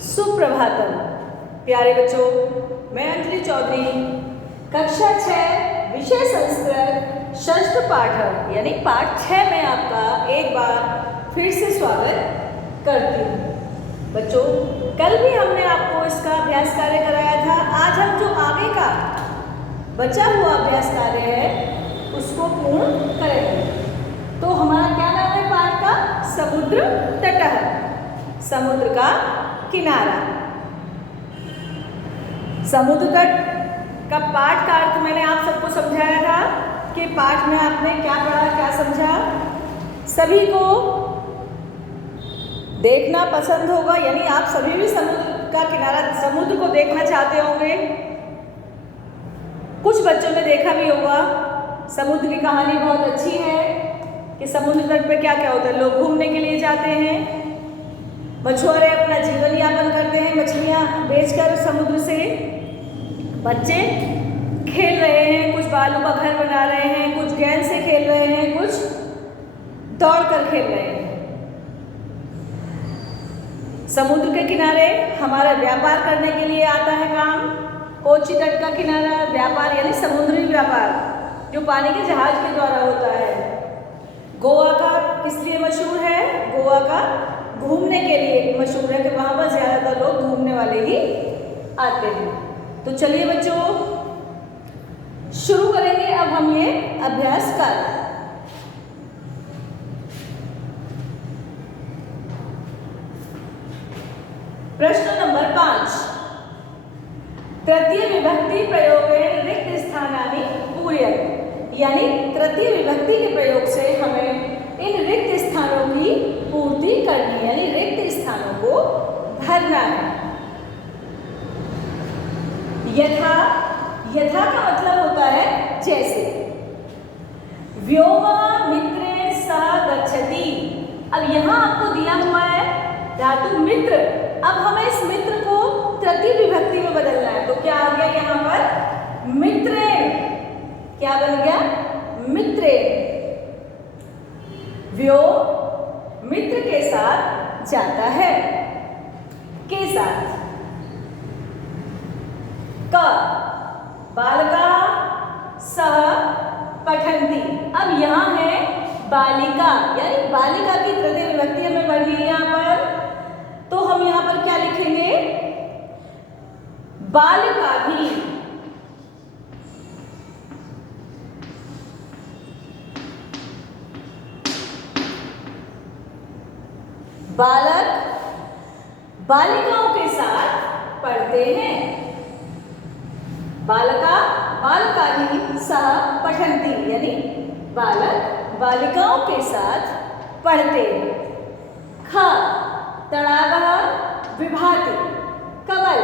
सुप्रभातम। प्यारे बच्चों, मैं अंजलि चौधरी, कक्षा 6 विषय संस्कृत षष्ठ पाठ यानी पाठ 6 में आपका एक बार फिर से स्वागत करती हूँ। बच्चों, कल भी हमने आपको इसका अभ्यास कार्य कराया था। आज हम जो आगे का बचा हुआ अभ्यास कार्य है उसको पूर्ण करेंगे। तो हमारा क्या नाम है पाठ का? समुद्र तटः, समुद्र का किनारा। समुद्र तट का पाठ का अर्थ मैंने आप सबको समझाया था कि पाठ में आपने क्या पढ़ा, क्या समझा। सभी को देखना पसंद होगा, यानी आप सभी भी समुद्र का किनारा, समुद्र को देखना चाहते होंगे। कुछ बच्चों ने देखा भी होगा। समुद्र की कहानी बहुत अच्छी है कि समुद्र तट पे क्या क्या होता है। लोग घूमने के लिए जाते हैं, मछुआरे अपना जीवन यापन करते हैं मछलियाँ बेचकर समुद्र से। बच्चे खेल रहे हैं, कुछ बालू का घर बना रहे हैं, कुछ गेंद से खेल रहे हैं, कुछ दौड़कर खेल रहे हैं। समुद्र के किनारे हमारा व्यापार करने के लिए आता है काम। कोची तट का किनारा व्यापार यानी समुद्री व्यापार जो पानी के जहाज के द्वारा होता है। गोवा का किस लिए मशहूर है? गोवा का घूमने के लिए मशहूर है कि वहाँ पर ज़्यादातर लोग घूमने वाले ही आते हैं। तो चलिए बच्चों, शुरू करेंगे अब हम ये अभ्यास कार्य। प्रश्न नंबर 5। तृतीय विभक्ति प्रयोगेण रिक्त स्थानानि पूरयन्, यानी तृतीय विभक्ति के प्रयोग से हमें इन रिक्त स्थानों की पूर्ति करनी है, यानी रिक्त स्थानों को भरना है। यथा, यथा का मतलब होता है जैसे। व्योमा मित्रेण सह गच्छति। अब यहाँ आपको दिया हुआ है धातु मित्र। अब हमें इस मित्र को तृतीय विभक्ति में बदलना है। तो क्या आ गया यहाँ पर? मित्रेण। क्या बन गया? मित्रेण। व्योम मित्र के साथ जाता है, के साथ। क बालिका सह पठन्ति। अब यहाँ है बालिका, यानी बालिका की तृतीय विभक्ति हमें पढ़नी है यहाँ पर। तो हम यहाँ पर क्या लिखेंगे? बालिका भी। बालक बालिकाओं के साथ पढ़ते हैं। बालिका बालिकानि सह पठन्ति, यानी बालक बालिकाओं के साथ पढ़ते हैं। ख तडागः विभाति। कमल।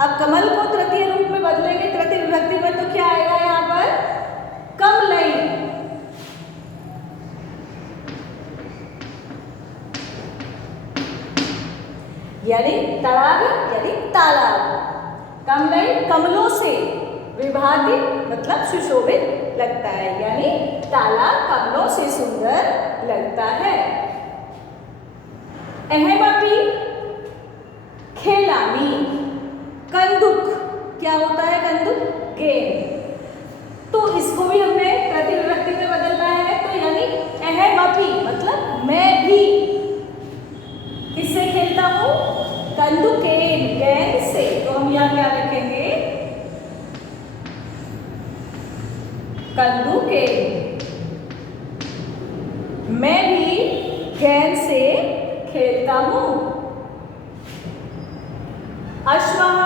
अब कमल को तृतीय रूप में बदलेंगे तृतीय विभक्ति में, तो क्या आएगा यहाँ पर? कमलई। यानी तड़ाग यानी तालाब। कमलई कमलों से, विभाति मतलब सुशोभित लगता है, यानी तालाब कमलों से सुंदर लगता है। अहमपि खेलामि। कंदुक। क्या होता है कंदुक? गेंद। तो इसको भी हमें तृतीय विभक्ति में बदलना है। तो यानी अहमपि मतलब मैं भी किससे खेलता हूँ? कंदुकेन, गेंद से। तो हम यहाँ क्या लिखेंगे? कंदुकेन। मैं भी गेंद से खेलता हूँ। अश्वः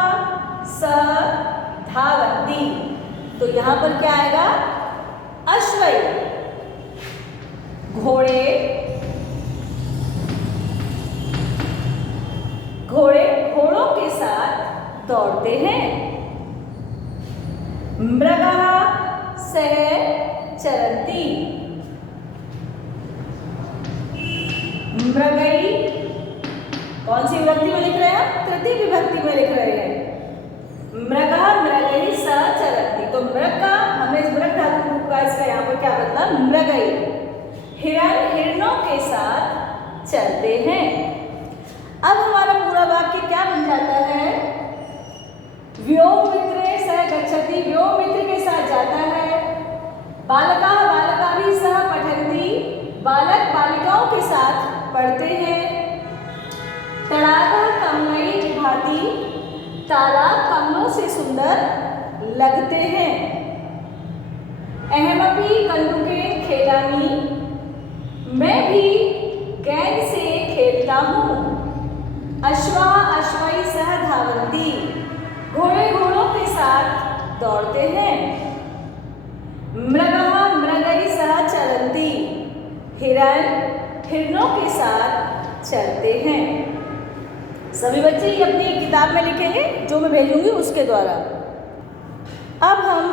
सह धावन्ति। तो यहाँ पर क्या आएगा? अश्वई। घोड़े घोड़े घोड़ों के साथ दौड़ते हैं। मृगः सह चरन्ति। मृगई कौन सी विभक्ति में लिख रहे हैं? तृतीय विभक्ति में लिख रहे हैं। मृगः मृगई सह चरन्ति। तो मृग का हमने इस मृग धातु रूप का इसका यहाँ पर क्या बदला? मृगई। हिरण हिरणों के साथ चलते हैं। अब हमारा पूरा तालाब कमलों से सुंदर लगते हैं। अहमपी कंदुके खेलानी, मैं भी गेंद से खेलता हूँ। अश्वा अश्वई सह धावंती, घोड़े घोड़ों के साथ दौड़ते हैं। मृगः मृगई सह चलंती, हिरण हिरणों के साथ चलते हैं। सभी बच्चे ये अपनी किताब में लिखेंगे जो मैं भेजूंगी उसके द्वारा। अब हम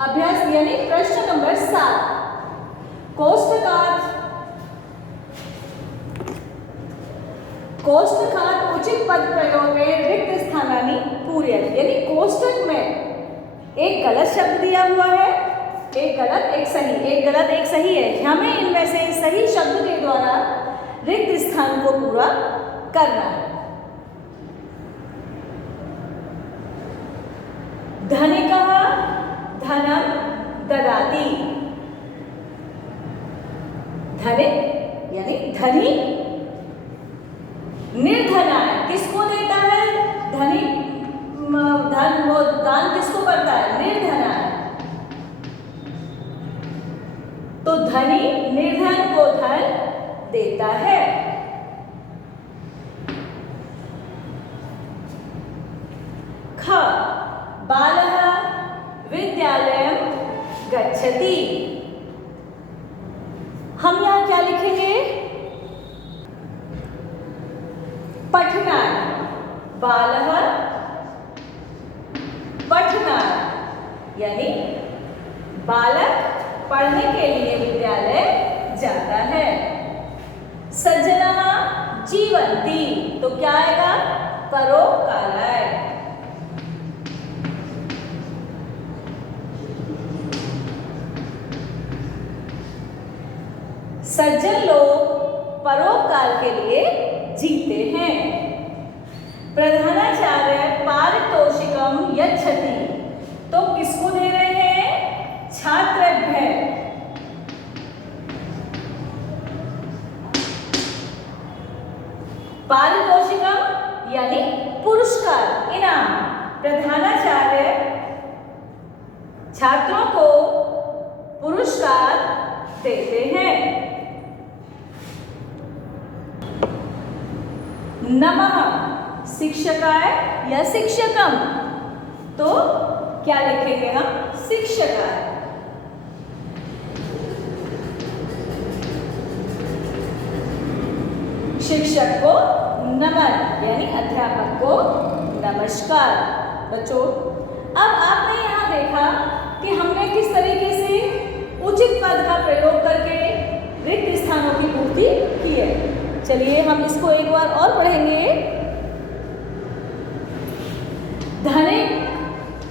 अभ्यास यानी प्रश्न नंबर 7 कोष्ठकात उचित पद प्रयोगे रिक्त स्थानानि पूरयत, यानी कोष्ठक में एक गलत शब्द दिया हुआ है, एक गलत एक सही, एक गलत एक सही है। हमें इनमें से सही शब्द के द्वारा रिक्त स्थान को पूरा करना है। धनिकः धनम ददाति, धनिक यानी धनी निर्धनाय किसको देता है? धनी धन वो दान किसको करता है? निर्धनाय। तो धनी निर्धन को धन देता है। ख बालः विद्यालयं गच्छति, हम यहाँ क्या लिखेंगे? पठनाय, बालः पठनाय यानी बालक पढ़ने के लिए विद्यालय जाता है। सज्जनः जीवन्ति, तो क्या आएगा? परोपकाराय। सज्जन लोग परोपकार के लिए जीते हैं। प्रधानाचार्य पारितोषिकम यच्छति, तो किसको दे रहे हैं? छात्रेभ्य। पारितोषिकम यानी पुरस्कार, इनाम। प्रधानाचार्य छात्रों को पुरस्कार देते हैं। नमः शिक्षकाय या शिक्षकम, तो क्या लिखेंगे हम? शिक्षकाय। शिक्षक को नमन यानी अध्यापक को नमस्कार। बच्चों अब आपने यहाँ देखा कि हमने किस तरीके से उचित पद का प्रयोग करके रिक्त स्थानों की पूर्ति की है। चलिए हम इसको एक बार और पढ़ेंगे। धनिक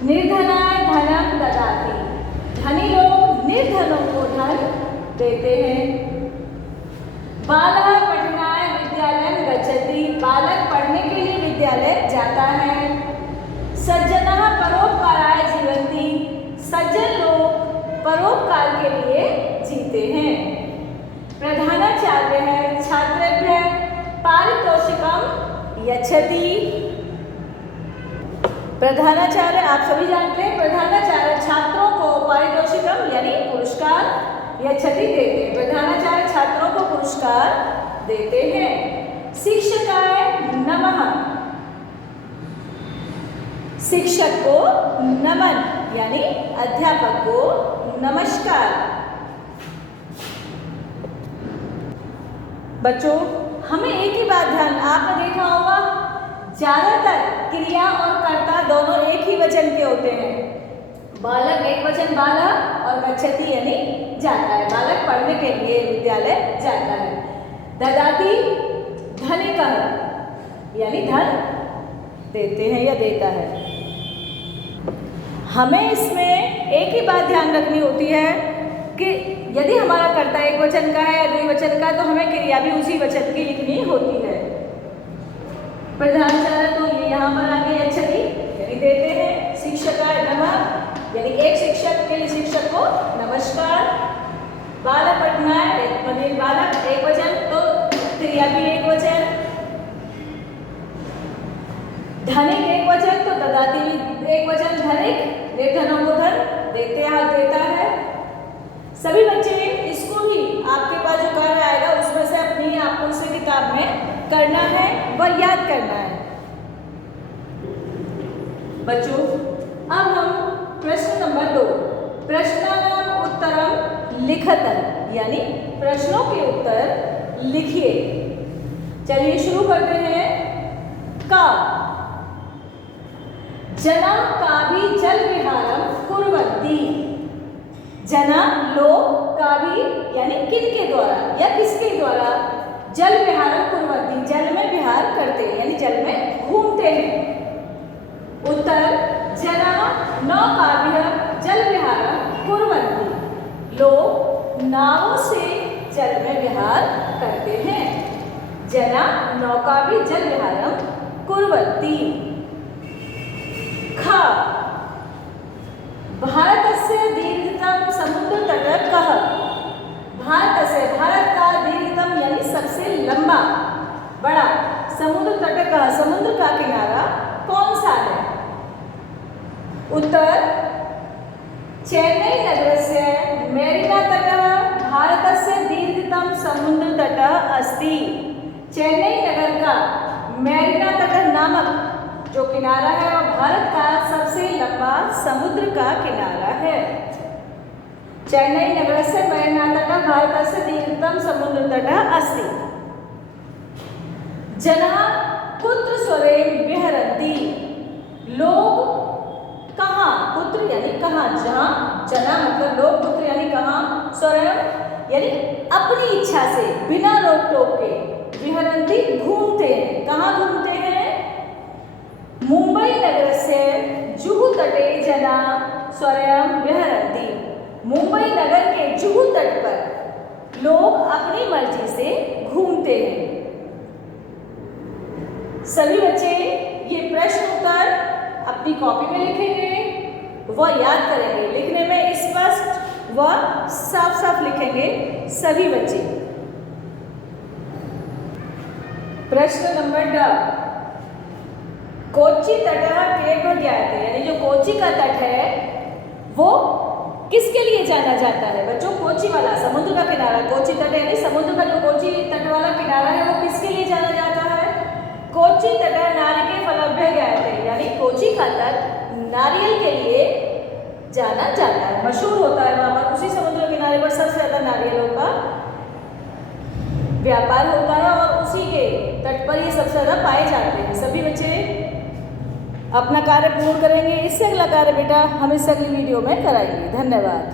निर्धनाय धनम ददाति, धनी लोग निर्धनों को धन देते हैं। बालः पठनाय विद्यालयं गच्छति, बालक पढ़ने के लिए विद्यालय जाता है। सज्जनः परोपकाराय जीवन्ति, सज्जन लोग परोपकार के लिए जीते हैं। प्रधानाचार्य है छात्रेभ्य पारितोषिकम यच्छति, प्रधानाचार्य आप सभी जानते हैं प्रधानाचार्य छात्रों को पारितोषिकम यानी पुरस्कार यच्छति देते हैं। प्रधानाचार्य छात्रों को पुरस्कार देते हैं। शिक्षकाय नमः, शिक्षक को नमन यानी अध्यापक को नमस्कार। बच्चों हमें एक ही बात ध्यान, आपने देखा होगा ज्यादातर क्रिया और कर्ता दोनों एक ही वचन के होते हैं। बालक एक वचन बालक और गच्छति यानी जाता है, बालक पढ़ने के लिए विद्यालय जाता है। ददाति धनिकः यानी धन देते हैं या देता है। हमें इसमें एक ही बात ध्यान रखनी होती है कि यदि हमारा कर्ता एक वचन का है या द्विवचन का, तो हमें क्रिया भी उसी वचन की लिखनी होती है। प्रधानाचार्य तो ये यहाँ पर आके यच्छति यानी देते हैं। शिक्षकाय नमः यानी एक शिक्षक के लिए शिक्षक को नमस्कार। बालक पठनाय यानी बालक एक वचन तो क्रिया भी एक वचन। धनिक एक वचन तो ददाती भी एक वचन, धनिक निर्धनों को धन देते हाथ देता है। सभी बच्चे इसको भी आपके पास जो कार्य आएगा उसमें से अपनी आपको उसे किताब में करना है व याद करना है। बच्चों अब हम प्रश्न नंबर 2 प्रश्नानाम उत्तरम लिखत यानी प्रश्नों के उत्तर लिखिए। चलिए शुरू करते हैं। का जना काभि जल विहारम कुर्वन्ति। जना लोग, काभि यानी किनके द्वारा या किसके द्वारा, जल विहारम कुर्वन्ति जल में विहार करते हैं यानी जल में घूमते हैं। उत्तर जना नौकाभ्य जल विहारम कुर्वन्ति। लोग नावों से जल में विहार करते हैं। जना नौकाभ्य जल विहारम कुर्वन्ति। खा भारतस्य दीर्घतम समुद्र तट कः। भारत का दीर्घतम यानी सबसे लंबा बड़ा समुद्र तट कः समुद्र का किनारा कौन सा है। उत्तर चेन्नई नगरस्य मेरिना तटः भारतस्य दीर्घतम समुद्र तटः अस्ति। चेन्नई नगर का मेरिना तट नामक जो किनारा है वह भारत का सबसे लंबा समुद्र का किनारा है। चेन्नई नगरस्य मेरिना तटः भारतस्य दीर्घतम समुद्र तटः अस्ति। जनाः कुत्र स्वरेण विहरन्ति। लोग कहाँ, कुत्र यानी कहाँ, जहाँ, जना मतलब लोग, पुत्र यानी कहाँ, स्वयं यानी अपनी इच्छा से बिना रोक टोक के, विहरन्ति घूमते हैं। कहाँ घूमते हैं। मुंबई नगर से जुहू तटे जना स्वयं विहरन्ति। मुंबई नगर के जुहू तट पर लोग अपनी मर्जी से घूमते हैं। सभी बच्चे ये प्रश्न उत्तर अपनी कॉपी में लिखेंगे व याद करेंगे। लिखने में स्पष्ट व साफ साफ लिखेंगे सभी बच्चे। प्रश्न नंबर 2 कोच्चि तटः केन ज्ञायते यानी जो कोच्चि का तट है वो किसके लिए जाना जाता है। बच्चों कोच्चि वाला समुद्र का किनारा, कोच्चि तट यानी समुद्र का जो कोच्चि तट वाला किनारा है वो किसके लिए जाना जाता है। कोच्चि तटः नारिकेल फलभ्य ज्ञायते यानी कोच्चि का तट नारियल के लिए जाना जाता है, मशहूर होता है वहाँ पर। उसी समुद्र किनारे पर सबसे ज़्यादा नारियलों का व्यापार होता है और उसी के तट पर ये सबसे ज़्यादा पाए जाते हैं। सभी बच्चे अपना कार्य पूर्ण करेंगे। इससे अगला कार्य बेटा हम इस अगली वीडियो में कराएंगे। धन्यवाद।